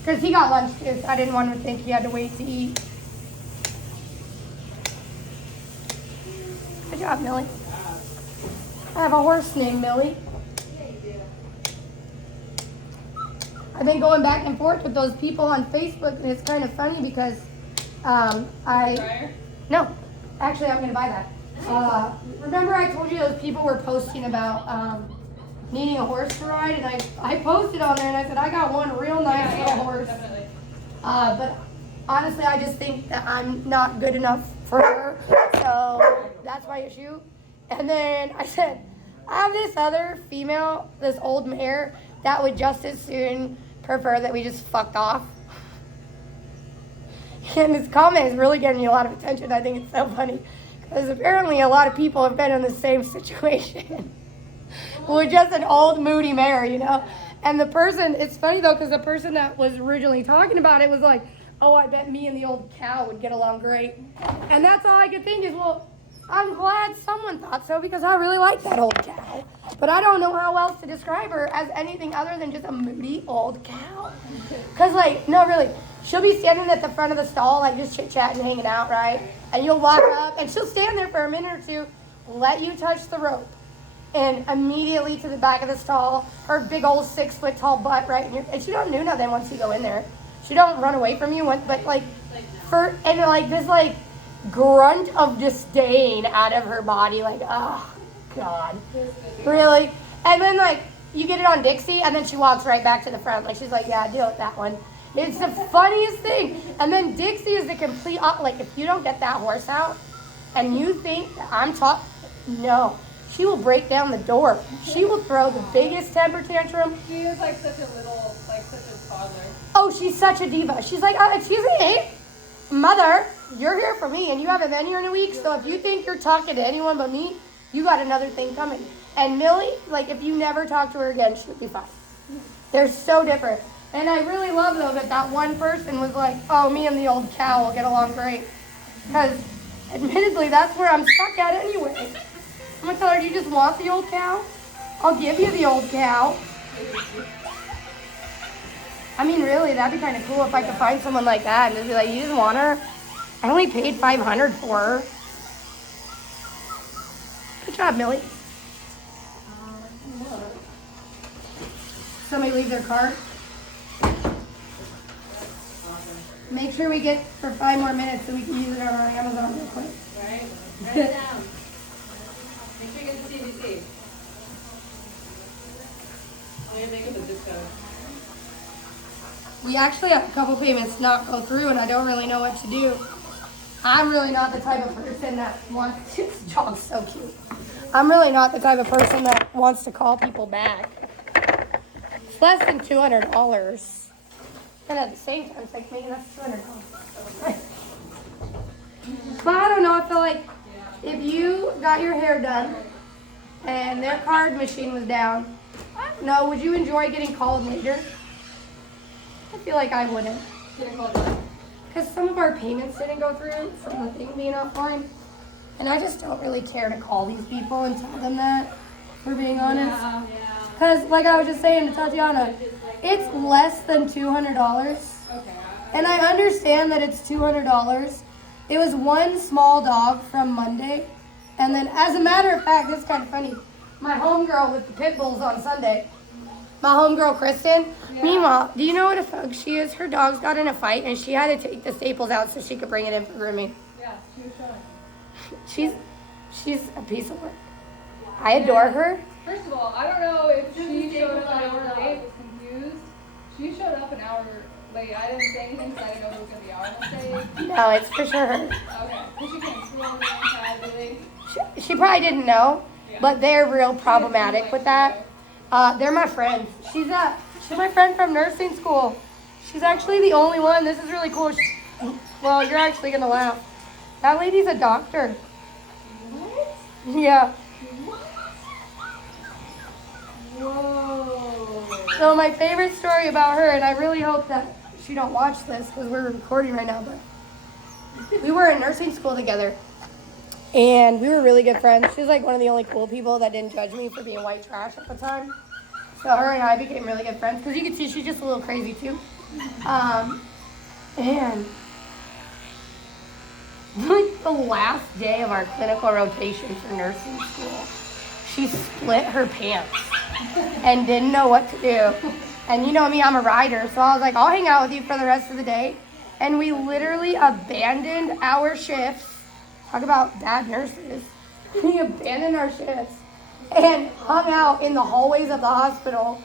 Because he got lunch too, so I didn't want him to think he had to wait to eat. Good job, Millie. I have a horse named Millie. I've been going back and forth with those people on Facebook, and it's kind of funny because no, actually I'm going to buy that. Remember I told you those people were posting about needing a horse to ride, and I posted on there and I said I got one real nice little horse. But honestly, I just think that I'm not good enough for her, so that's my issue. And then I said, I have this other female, this old mare, that would just as soon prefer that we just fucked off. And this comment is really getting me a lot of attention. I think it's so funny, because apparently a lot of people have been in the same situation. With just an old moody mare, you know? And the person, it's funny though, because the person that was originally talking about it was like, oh, I bet me and the old cow would get along great. And that's all I could think is, well, I'm glad someone thought so, because I really like that old cow. But I don't know how else to describe her as anything other than just a moody old cow. Because, like, no, really, she'll be standing at the front of the stall, like, just chit-chatting, hanging out, right? And you'll walk up, and she'll stand there for a minute or two, let you touch the rope. And immediately to the back of the stall, her big old 6-foot-tall butt, right? And she don't do nothing once you go in there. She don't run away from you, but, like, this, like, grunt of disdain out of her body, like, oh God, really? And then, like, you get it on Dixie, and then she walks right back to the front, like, she's like, yeah, deal with that one. It's the funniest thing. And then Dixie is the complete like, if you don't get that horse out and you think that I'm no, she will break down the door. She will throw the biggest temper tantrum. She is like such a toddler. Oh, she's such a diva. She's like, excuse me, mother, you're here for me, and you haven't been here in a week, so if you think you're talking to anyone but me, you got another thing coming. And Millie, like, if you never talk to her again, she'll be fine. They're so different. And I really love, though, that one person was like, oh, me and the old cow will get along great. Because, admittedly, that's where I'm stuck at anyway. I'm going to tell her, do you just want the old cow? I'll give you the old cow. I mean, really, that'd be kind of cool if I could find someone like that and just be like, you just want her? I only paid $500 for her. Good job, Millie. Somebody leave their cart. Make sure we get for 5 more minutes so we can use it on our Amazon real quick. Right? Write it down. Make sure you get the CVC. I'm going to make up a zip code. We actually have a couple payments not go through, and I don't really know what to do. I'm really not the type of person that wants to, this dog's so cute. I'm really not the type of person that wants to call people back. It's less than $200. And at the same time, it's like, man, that's $200. But I don't know, I feel like if you got your hair done and their card machine was down, I don't know, would you enjoy getting called later? I feel like I wouldn't. Because some of our payments didn't go through from the thing being offline. And I just don't really care to call these people and tell them that, for being honest. Because, like I was just saying to Tatiana, it's less than $200. And I understand that it's $200. It was one small dog from Monday. And then, as a matter of fact, it's kind of funny. My homegirl with the pit bulls on Sunday, my homegirl, Kristen. Yeah. Meanwhile, do you know what a thug she is? Her dogs got in a fight, and she had to take the staples out so she could bring it in for grooming. Yeah, she was showing. She's a piece of work. I adore her. First of all, I don't know if she showed up an hour late, was confused. She showed up an hour late. I didn't say anything because I didn't know if it was going to be our mistake. No, it's for sure her. Okay. Because she came through on the inside, really. She probably didn't know, but they're real problematic with that. They're my friends. She's my friend from nursing school. She's actually the only one. This is really cool. Well, you're actually going to laugh. That lady's a doctor. What? Yeah. Whoa. So my favorite story about her, and I really hope that she don't watch this because we're recording right now, but we were in nursing school together. And we were really good friends. She was like one of the only cool people that didn't judge me for being white trash at the time. So her and I became really good friends. Because you can see she's just a little crazy too. And like the last day of our clinical rotation for nursing school, she split her pants and didn't know what to do. And you know me, I'm a rider, so I was like, I'll hang out with you for the rest of the day. And we literally abandoned our shifts. Talk about bad nurses. We abandoned our shifts and hung out in the hallways of the hospital,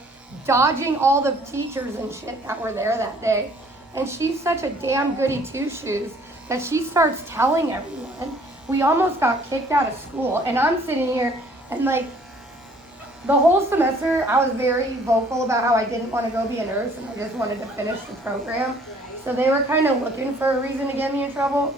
dodging all the teachers and shit that were there that day. And she's such a damn goody two-shoes that she starts telling everyone. We almost got kicked out of school. And I'm sitting here and like, the whole semester, I was very vocal about how I didn't want to go be a nurse and I just wanted to finish the program. So they were kind of looking for a reason to get me in trouble.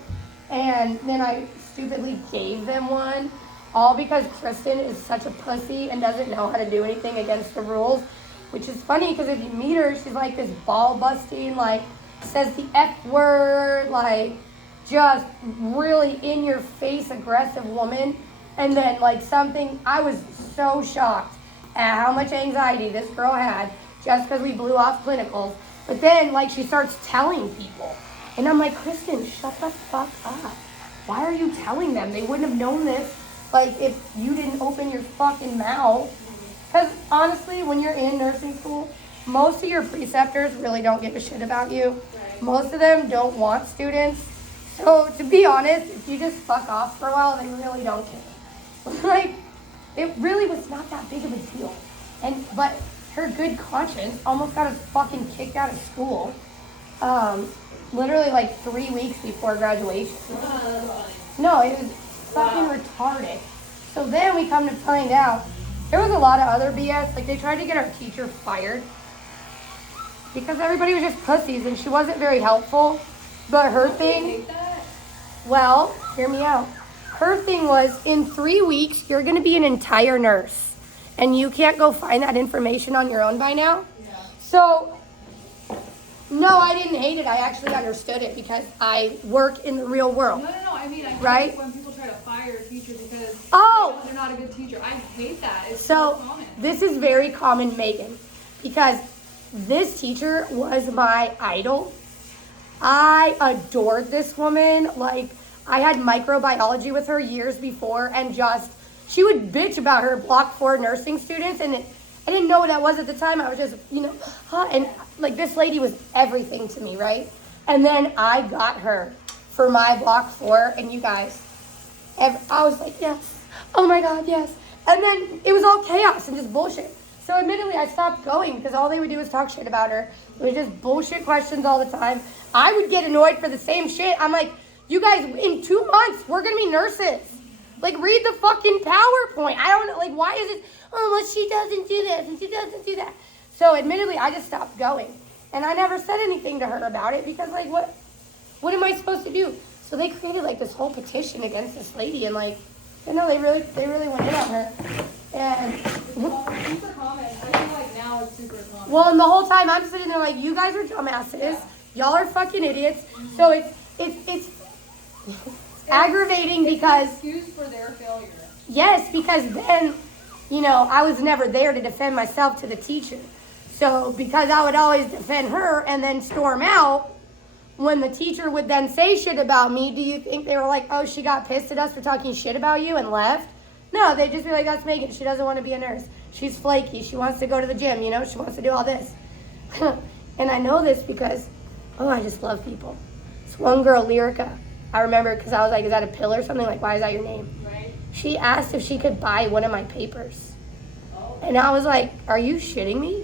And then I stupidly gave them one, all because Kristen is such a pussy and doesn't know how to do anything against the rules. Which is funny because if you meet her, she's like this ball busting, like says the F word, like just really in your face aggressive woman. And then like something, I was so shocked at how much anxiety this girl had just because we blew off clinicals. But then like she starts telling people. And I'm like, Kristen, shut the fuck up. Why are you telling them? They wouldn't have known this like if you didn't open your fucking mouth. Because honestly, when you're in nursing school, most of your preceptors really don't give a shit about you. Most of them don't want students. So to be honest, if you just fuck off for a while, they really don't care. Like, it really was not that big of a deal. But her good conscience almost got us fucking kicked out of school. Literally like 3 weeks before graduation. No, it was fucking retarded. So then we come to find out, there was a lot of other BS. Like, they tried to get our teacher fired because everybody was just pussies and she wasn't very helpful. But her thing, well, hear me out. Her thing was, in 3 weeks, you're going to be an entire nurse. And you can't go find that information on your own by now. Yeah. So, no, I didn't hate it. I actually understood it because I work in the real world. No. I mean, I right? hate when people try to fire a teacher because they're not a good teacher. I hate that. It's so common. This is very common, Megan, because this teacher was my idol. I adored this woman. Like, I had microbiology with her years before, and she would bitch about her Block 4 nursing students, and I didn't know what that was at the time. I was just, and like this lady was everything to me, right? And then I got her for my Block 4, and you guys, I was like, yes, oh my God, yes. And then it was all chaos and just bullshit. So admittedly, I stopped going because all they would do was talk shit about her. It was just bullshit questions all the time. I would get annoyed for the same shit. I'm like, you guys, in 2 months, we're going to be nurses. Like, read the fucking PowerPoint. I don't know, like, why is it, well, she doesn't do this and she doesn't do that. So, admittedly, I just stopped going. And I never said anything to her about it because, like, what am I supposed to do? So they created, like, this whole petition against this lady and, like, they really went in on her. And super common. I feel like now it's super common. Well, and the whole time I'm sitting there like, you guys are dumbasses. Yeah. Y'all are fucking idiots. Mm-hmm. So it's aggravating because it's an excuse for their failure. Yes, because then, I was never there to defend myself to the teacher. So because I would always defend her and then storm out, when the teacher would then say shit about me, do you think they were like, oh, she got pissed at us for talking shit about you and left? No, they'd just be like, that's Megan. She doesn't want to be a nurse. She's flaky. She wants to go to the gym, She wants to do all this. And I know this because, I just love people. This one girl, Lyrica, I remember because I was like, is that a pill or something? Like, why is that your name? Right. She asked if she could buy one of my papers. Oh. And I was like, are you shitting me?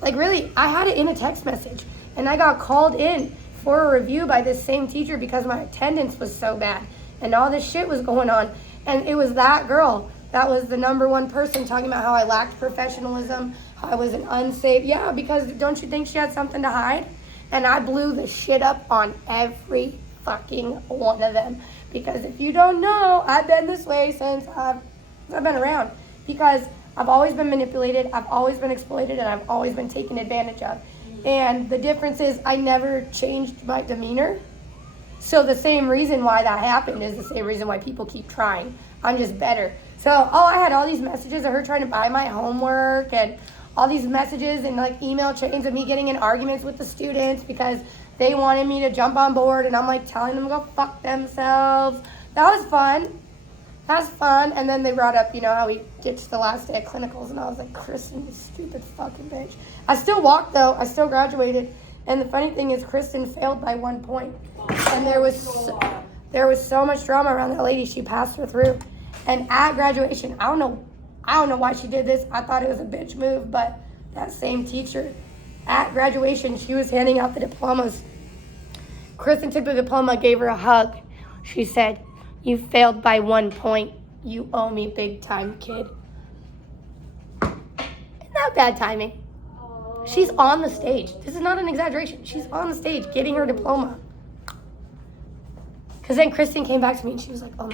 Like, really, I had it in a text message. And I got called in for a review by this same teacher because my attendance was so bad. And all this shit was going on. And it was that girl that was the number one person talking about how I lacked professionalism, how I was an unsafe. Yeah, because don't you think she had something to hide? And I blew the shit up on every fucking one of them. Because if you don't know, I've been this way since I've been around. Because I've always been manipulated, I've always been exploited, and I've always been taken advantage of. And the difference is I never changed my demeanor. So the same reason why that happened is the same reason why people keep trying. I'm just better. So, I had all these messages of her trying to buy my homework and all these messages and like email chains of me getting in arguments with the students because they wanted me to jump on board, and I'm like telling them to go fuck themselves. That was fun. That's fun. And then they brought up, how we ditched the last day of clinicals, and I was like, Kristen, you stupid fucking bitch. I still walked though. I still graduated. And the funny thing is, Kristen failed by 1 point. And there was so much drama around that lady. She passed her through. And at graduation, I don't know why she did this. I thought it was a bitch move, but that same teacher at graduation, she was handing out the diplomas. Kristen took the diploma, gave her a hug. She said, "You failed by 1 point. You owe me big time, kid." Not bad timing. She's on the stage. This is not an exaggeration. She's on the stage getting her diploma. Because then Kristen came back to me and she was like, oh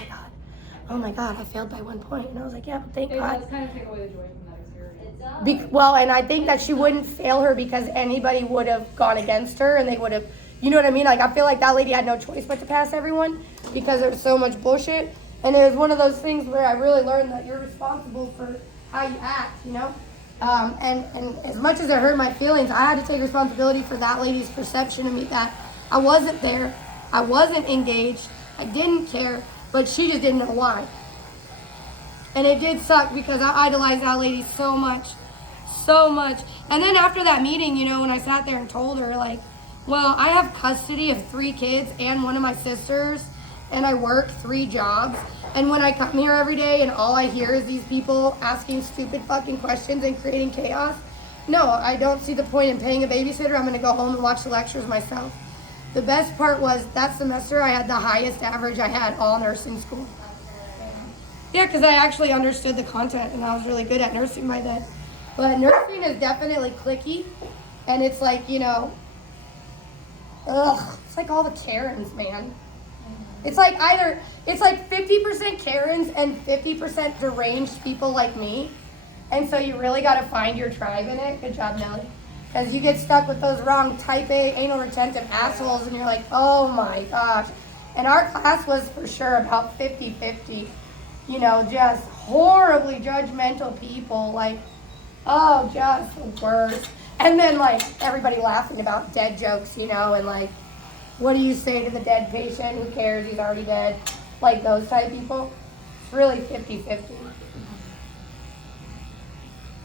my God, I failed by 1 point. And I was like, yeah, thank God. It does kind of take away the joy from that experience. Well, and I think that she wouldn't fail her because anybody would have gone against her and they would have, you know what I mean? Like, I feel like that lady had no choice but to pass everyone because there was so much bullshit. And it was one of those things where I really learned that you're responsible for how you act, And as much as it hurt my feelings, I had to take responsibility for that lady's perception of me, that I wasn't there, I wasn't engaged, I didn't care, but she just didn't know why. And it did suck because I idolized that lady so much. And then after that meeting, when I sat there and told her, like, well, I have custody of 3 kids and one of my sisters, and I work 3 jobs. And when I come here every day and all I hear is these people asking stupid fucking questions and creating chaos, no, I don't see the point in paying a babysitter. I'm going to go home and watch the lectures myself. The best part was that semester I had the highest average I had all nursing school. Yeah, because I actually understood the content and I was really good at nursing by then. But nursing is definitely cliquey, and it's like, it's like all the Karens, man. It's like 50% Karens and 50% deranged people like me. And so you really got to find your tribe in it. Good job, Nelly. Because you get stuck with those wrong type A anal retentive assholes and you're like, oh my gosh. And our class was for sure about 50-50. Just horribly judgmental people. Like, oh, just the worst. And then like everybody laughing about dead jokes, and like, what do you say to the dead patient? Who cares? He's already dead. Like those type people. It's really 50-50.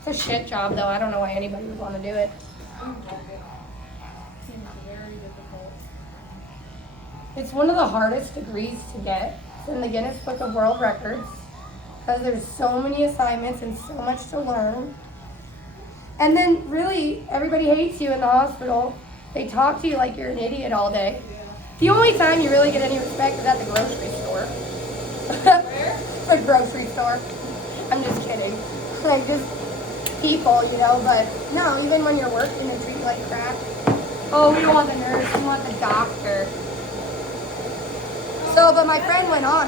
It's a shit job, though. I don't know why anybody would want to do it. Seems very difficult. It's one of the hardest degrees to get. It's in the Guinness Book of World Records because there's so many assignments and so much to learn. And then really, everybody hates you in the hospital. They talk to you like you're an idiot all day. The only time you really get any respect is at the grocery store. Where? The grocery store. I'm just kidding. Like, just people, but no, even when you're working, they treat you like crap. Oh, we don't want the nurse, we want the doctor. So, but my friend went on.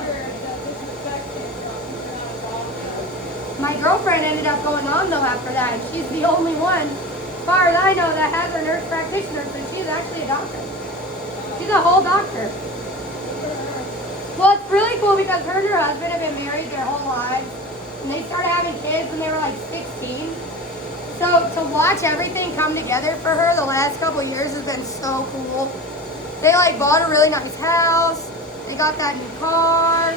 My girlfriend ended up going on, though, after that. She's the only one, as far as I know, that has a nurse practitioner, so she's actually a doctor. She's a whole doctor. Well, it's really cool because her and her husband have been married their whole lives. And they started having kids when they were like 16. So to watch everything come together for her the last couple of years has been so cool. They like bought a really nice house. They got that new car.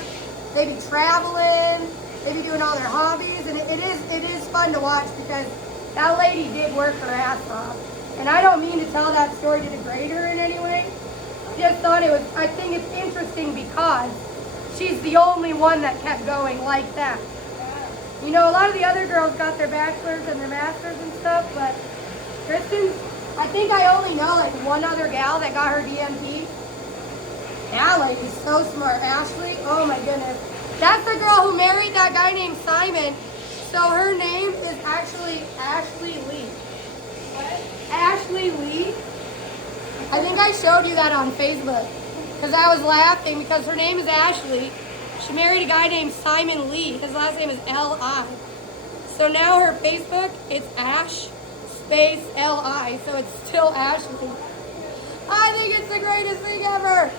They be traveling. They be doing all their hobbies. And it is fun to watch because that lady did work her ass off. And I don't mean to tell that story to degrade her in any way. I just thought I think it's interesting because she's the only one that kept going like that. A lot of the other girls got their bachelor's and their master's and stuff, but Kristen, I think I only know like one other gal that got her DMP. That lady's so smart. Ashley, oh my goodness. That's the girl who married that guy named Simon. So her name is actually Ashley Lee. What? Ashley Lee. I think I showed you that on Facebook because I was laughing because her name is Ashley. She married a guy named Simon Lee. His last name is L.I. So now her Facebook, it's Ash space L.I. So it's still Ashley. I think it's the greatest thing ever.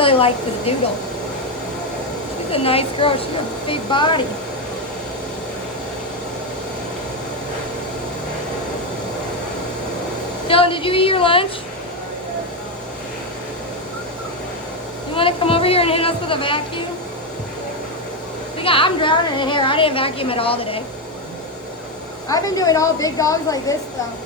really like this Doodle. She's a nice girl. She's a big body. Dylan, did you eat your lunch? You want to come over here and hit us with a vacuum? I'm drowning in here. I didn't vacuum at all today. I've been doing all big dogs like this though.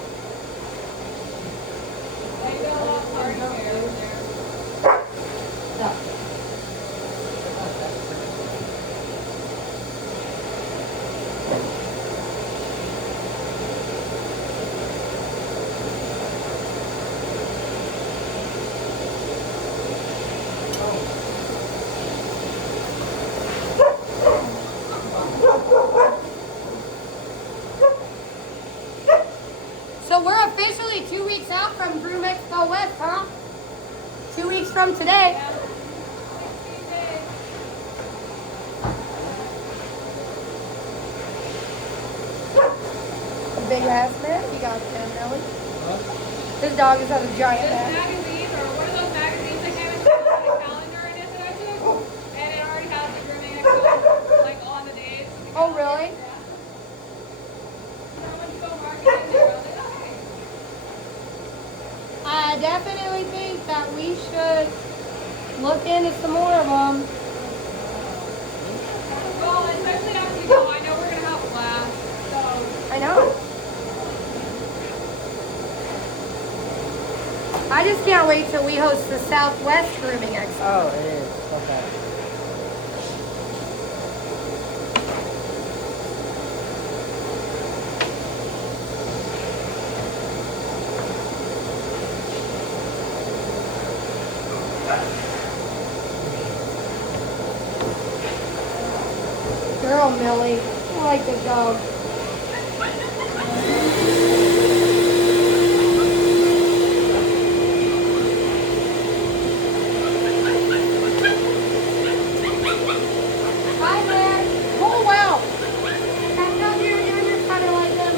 So we're officially 2 weeks out from Brew Mexico West, huh? 2 weeks from today. Big ass man, you got them, Nelly. This dog just has a giant This head. magazine, or one of those magazines that came with a calendar in it that I took, and it already has the grooming episode, like on the days. Oh, really? Yeah. So I went to go marketing there. I was like, okay. I definitely think that we should look into some more of them. Well, especially after you go, I know we're gonna have a blast. So I know. I just can't wait till we host the Southwest Grooming Expo. Oh, it is. Okay. Girl, Millie. I like this dog. Hi there. Oh, wow. I know you're kind of like them.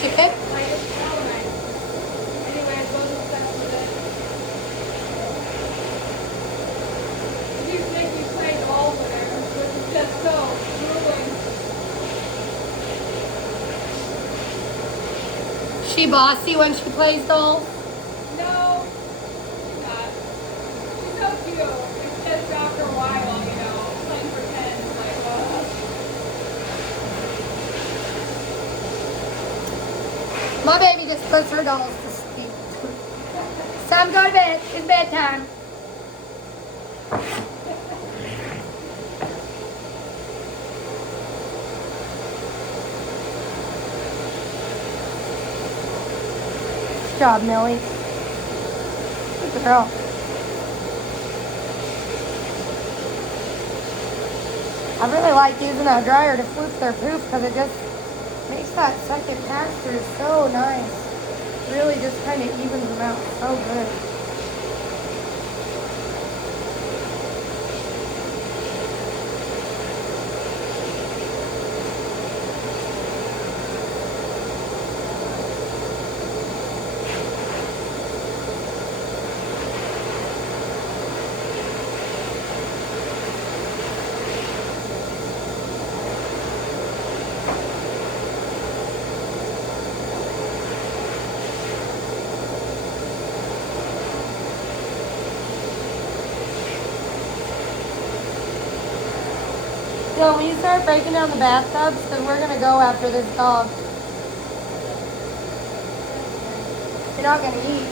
shit. Like, it's so nice. Anyways, those are stuff with it. These make me play dolls with her, which is just so grueling. She bossy when she plays dolls. No, she's not. She's so cute. It's just after a while, you know, playing pretend is like, My baby just puts her dolls to sleep. It's time to go to bed. It's bedtime. Good job, Millie. Good girl. I really like using that dryer to flip their poop because it just makes that second pass through so nice. Really just kind of evens them out so good. So when you start breaking down the bathtubs, then we're gonna go after this dog. You're not gonna eat.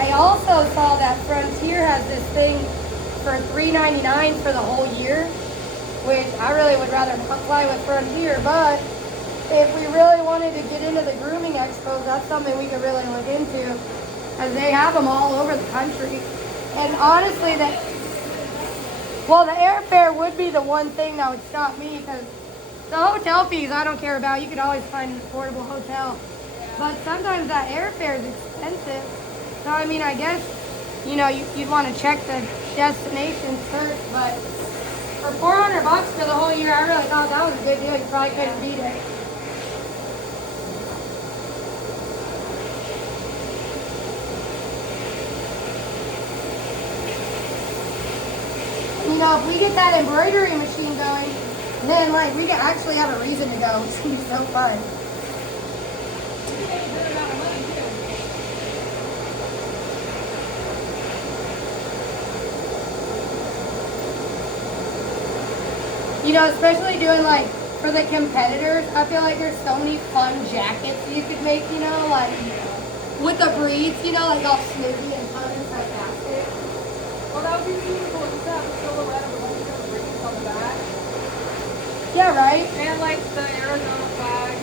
I also saw that Frontier has this thing for $3.99 for the whole year, which I really would rather not fly with Frontier, but if we really wanted to get into the grooming expos, that's something we could really look into, as they have them all over the country. And honestly, the airfare would be the one thing that would stop me, because the hotel fees I don't care about. You could always find an affordable hotel. But sometimes that airfare is expensive. So, I mean, I guess, you know, you'd want to check the destination first, but for $400 for the whole year, I really thought that was a good deal. You probably couldn't beat it. You know, if we get that embroidery machine going, then, like, we can actually have a reason to go. It's going to be so fun. You know, especially doing, like, for the competitors, I feel like there's so many fun jackets you could make, you know, like, with the breeds, you know, like all smoothie and fun and fantastic. well, that would be beautiful. Just have a silhouette of a bunch of different breeds on the back. Yeah, right? And, like, the Arizona flag.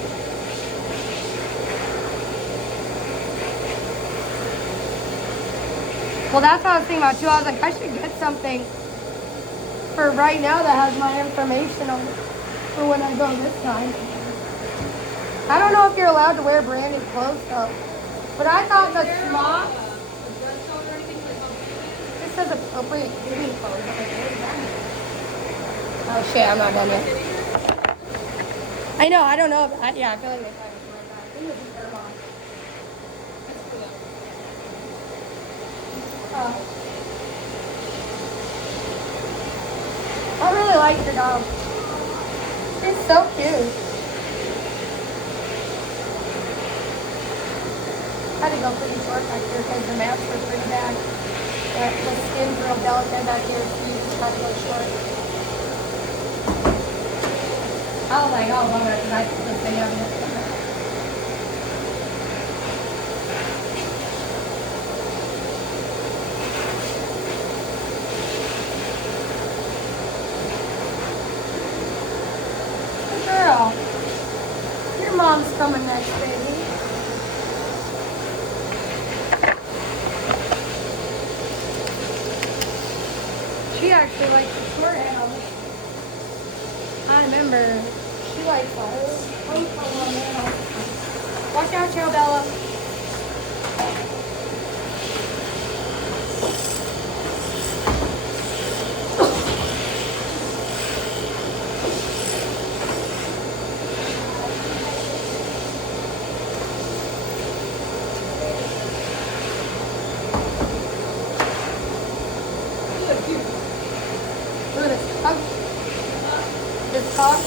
Well, that's what I was thinking about, too. I was like, I should get something for right now that has my information on it for when I go this time. I don't know if you're allowed to wear branded clothes, though. But I thought the smock... This says appropriate grooming clothes. I'm like, what is that? Oh, shit, I'm not done yet. I know, I don't know. Yeah, I feel like they kind of like that. I think it's a thermos. I really like your dog. She's so cute. I had to go pretty short back here because the maps were pretty bad. The skin's real delicate back here, so you just have to go short. I was like, oh, bummer, because I took this video of it. Girl, your mom's coming next, baby. She actually likes the short hair. I remember she likes Watch out, Joe Bella. Look at this. This cock.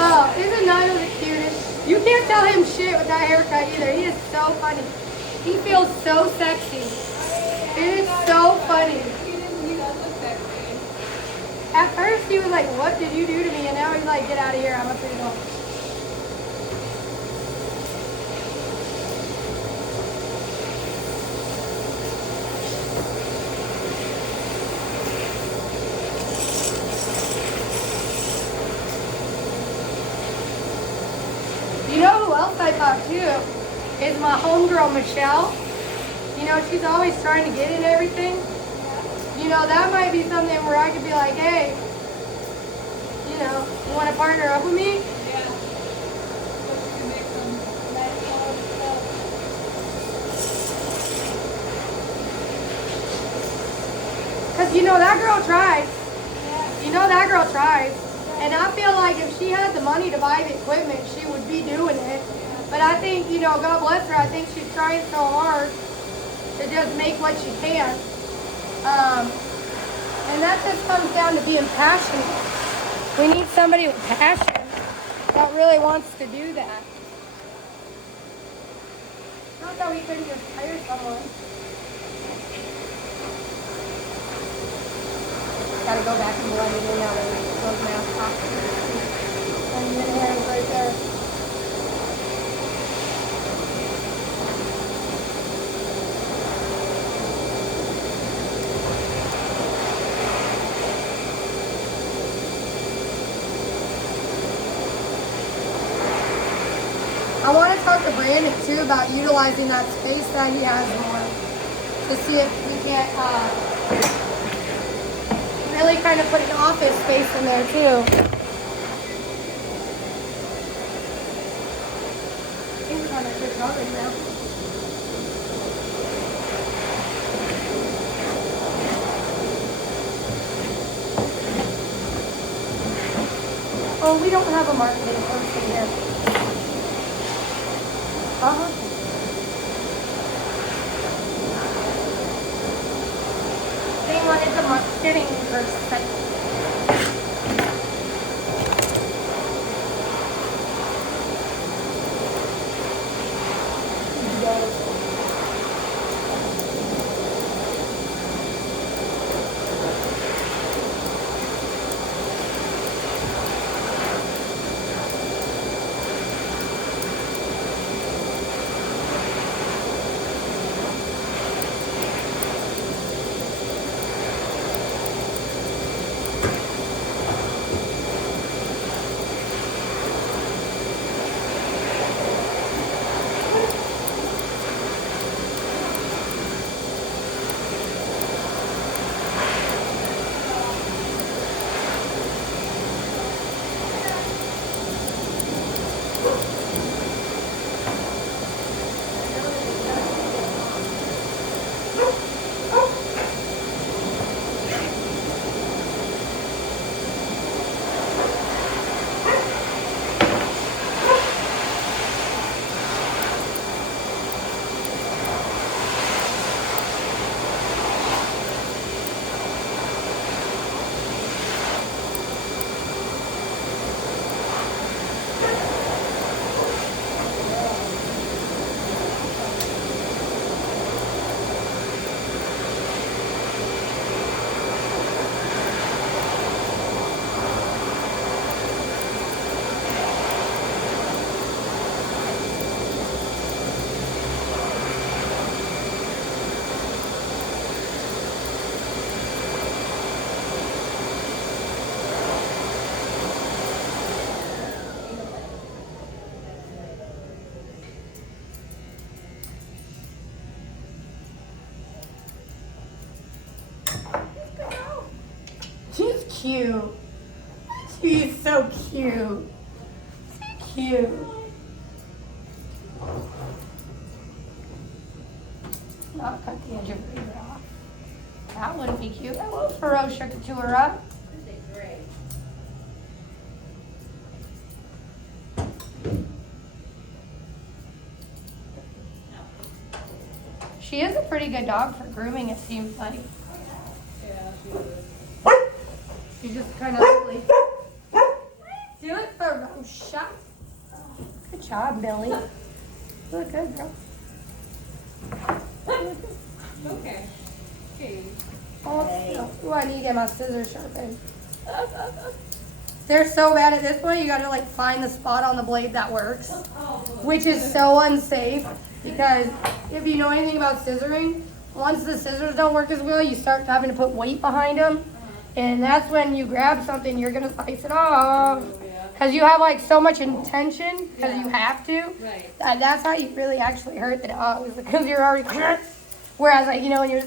Oh, isn't Nino the cutest? You can't tell him shit with that haircut either. He is so funny. He feels so sexy. It is so funny. At first he was like, what did you do to me? And now he's like, get out of here. I'm a pretty dog. You know who else I thought too? Is my homegirl Michelle. You know, she's always trying to get in everything. You know, that might be something where I could be like, hey, you know, you want to partner up with me? Yeah. Because, you know, that girl tries. You know, that girl tries. And I feel like if she had the money to buy the equipment, she would be doing it. But I think, you know, God bless her, I think she's trying so hard to just make what she can. And that just comes down to being passionate. We need somebody with passion that really wants to do that. Not that we couldn't just hire someone. Gotta go back and blend it in now that those masks off. And the hair is right there. I want to talk to Brandon too about utilizing that space that he has more to see if we can't really kind of put an office space in there too. I think we're on a good topic now. Oh, we don't have a marketing person here. Uh-huh. They wanted the marketing person. cute. She's so cute. Cute. Not cut the edge of her ear off. That wouldn't be cute. Hello, Ferocious to her up. She is a pretty good dog for grooming, it seems like. Yeah, she is. She's just kind of ugly. Do it, Ferocious. Good job, Billy. Look good, girl. Okay. Okay. Oh, I need to get my scissors sharpened. They're so bad at this point, you gotta like find the spot on the blade that works, which is so unsafe because if you know anything about scissoring, once the scissors don't work as well, you start having to put weight behind them, and that's when you grab something, you're gonna slice it off because you have like so much intention because you have to. Right. That's how you really actually hurt the dog, is because you're already. Whereas like when you're,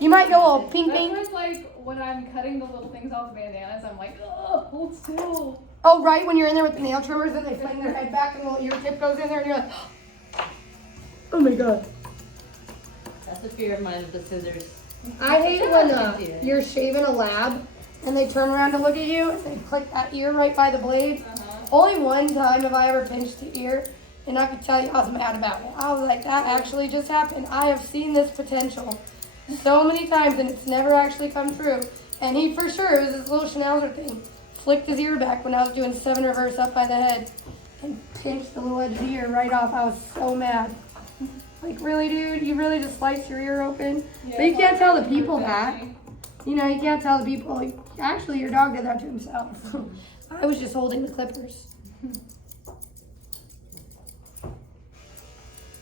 you might go all ping ping. That's like when I'm cutting the little things off the bandanas, I'm like, oh, hold still. Oh, right, when you're in there with the nail trimmers and they fling their head back and the little ear tip goes in there and you're like, oh my god. That's a fear of mine with the scissors. I hate when you're shaving a lab and they turn around to look at you and they click that ear right by the blade. Only one time have I ever pinched the ear, and I could tell you I was mad about it. I was like, that actually just happened. I have seen this potential so many times and it's never actually come true. And he for sure, it was this little schnauzer thing, flicked his ear back when I was doing 7 reverse up by the head and pinched the little edge of the ear right off. I was so mad. Like, really, dude? You really just sliced your ear open? Yeah, but you can't tell the people that. You know, you can't tell the people. Like, actually, your dog did that to himself. I was just holding the clippers.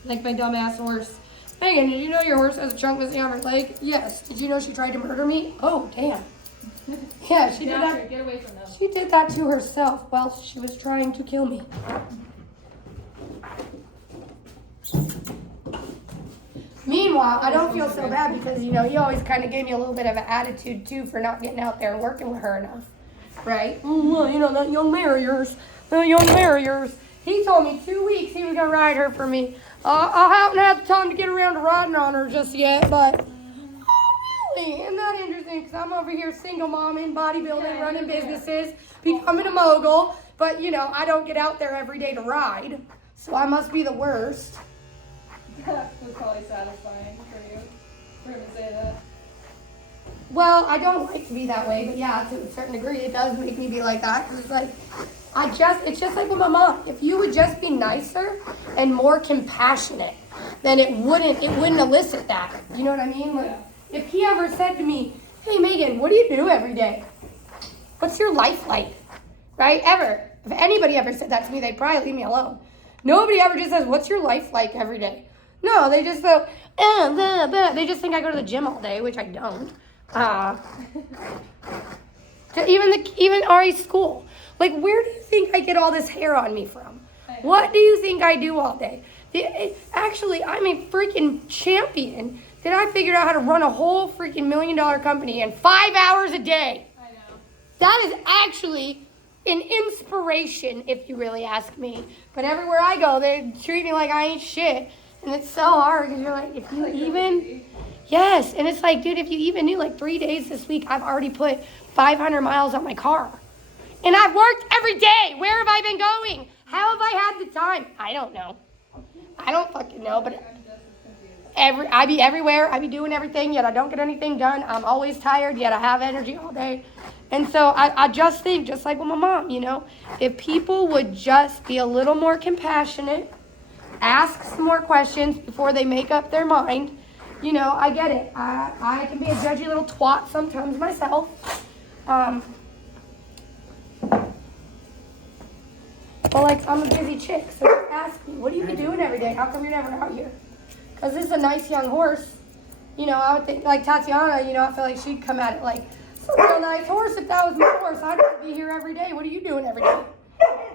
Like my dumbass horse. Megan, did you know your horse has a chunk missing on her leg? Yes. Did you know she tried to murder me? Oh, damn. Yeah, she did that. Get away from them. She did that to herself while she was trying to kill me. Meanwhile, I don't feel so bad because, you know, he always kind of gave me a little bit of an attitude, too, for not getting out there and working with her enough. Right? Well, you know, that young mare of yours. He told me 2 weeks he was going to ride her for me. I haven't had the time to get around to riding on her just yet, but... Oh, really? Isn't that interesting? Because I'm over here single momming, bodybuilding, running businesses, becoming a mogul. But, you know, I don't get out there every day to ride. So I must be the worst. That was probably satisfying for you, for him to say that. Well, I don't like to be that way, but yeah, to a certain degree, it does make me be like that. Cause it's like, it's just like with my mom. If you would just be nicer and more compassionate, then it wouldn't elicit that. You know what I mean? Like, if he ever said to me, hey Megan, what do you do every day? What's your life like? Right? Ever. If anybody ever said that to me, they'd probably leave me alone. Nobody ever just says, what's your life like every day? No, they just go, they just think I go to the gym all day, which I don't. Even Ari's school. Like, where do you think I get all this hair on me from? What do you think I do all day? Actually, I'm a freaking champion that I figured out how to run a whole freaking $1 million company in 5 hours a day. I know. That is actually an inspiration, if you really ask me. But everywhere I go, they treat me like I ain't shit. And it's so hard because you're like, if you even... Yes, and it's like, dude, if you even knew, like 3 days this week, I've already put 500 miles on my car. And I've worked every day. Where have I been going? How have I had the time? I don't know. I don't fucking know, but I be everywhere. I be doing everything, yet I don't get anything done. I'm always tired, yet I have energy all day. And so I just think, just like with my mom, you know, if people would just be a little more compassionate, ask some more questions before they make up their mind. You know, I get it. I can be a judgy little twat sometimes myself. But, like, I'm a busy chick, so just ask me, what do you be doing every day? How come you're never out here? Because this is a nice young horse. You know, I would think, like Tatiana, you know, I feel like she'd come at it like, it's a real nice horse. If that was my horse, I'd be here every day. What are you doing every day?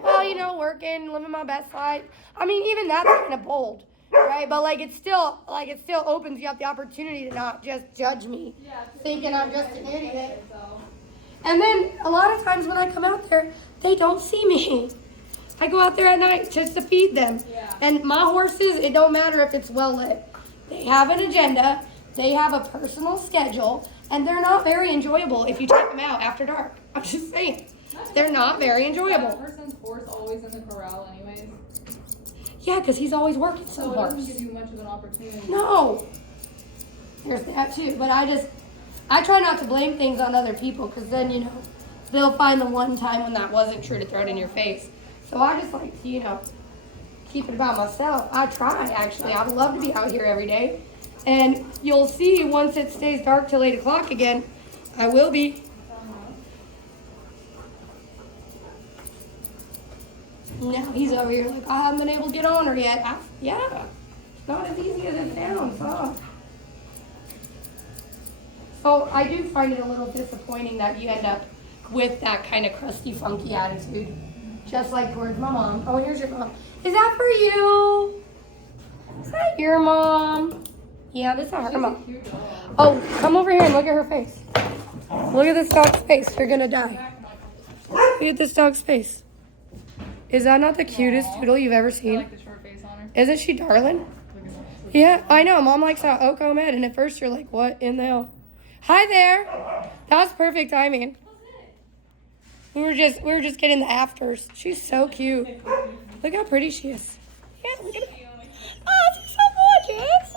Well, you know, working, living my best life. I mean, even that's kind of bold. Right, but it still opens you up the opportunity to not just judge me, thinking I'm just an idiot. And then a lot of times when I come out there, they don't see me. I go out there at night just to feed them. Yeah. And my horses, it don't matter if it's well lit. They have an agenda, they have a personal schedule, and they're not very enjoyable if you take them out after dark. I'm just saying. They're not very enjoyable. That person's horse always in the corral anyways. Yeah, because he's always working So some it horse. doesn't give you much of an opportunity. No. There's that too. But I try not to blame things on other people because then, they'll find the one time when that wasn't true to throw it in your face. So I just like to, keep it about myself. I try, actually. I'd love to be out here every day. And you'll see once it stays dark till 8 o'clock again, I will be. Now he's over here like, I haven't been able to get on her yet. Yeah, it's not as easy as it sounds, huh? So I do find it a little disappointing that you end up with that kind of crusty, funky attitude. Just like towards my mom. Oh, here's your mom. Is that for you? Is that your mom? Yeah, this is her mom. Cute dog. Oh, come over here and look at her face. Look at this dog's face. You're gonna die. Look at this dog's face. Is that not the cutest doodle you've ever I seen? like the short face on her. Isn't she darling? Look at that. Yeah, I know. Mom likes how Oko met, and at first you're like, what in the hell? Hi there. That was perfect timing. We were just getting the afters. She's so cute. Look how pretty she is. Yeah, look at her. Oh, she's so gorgeous.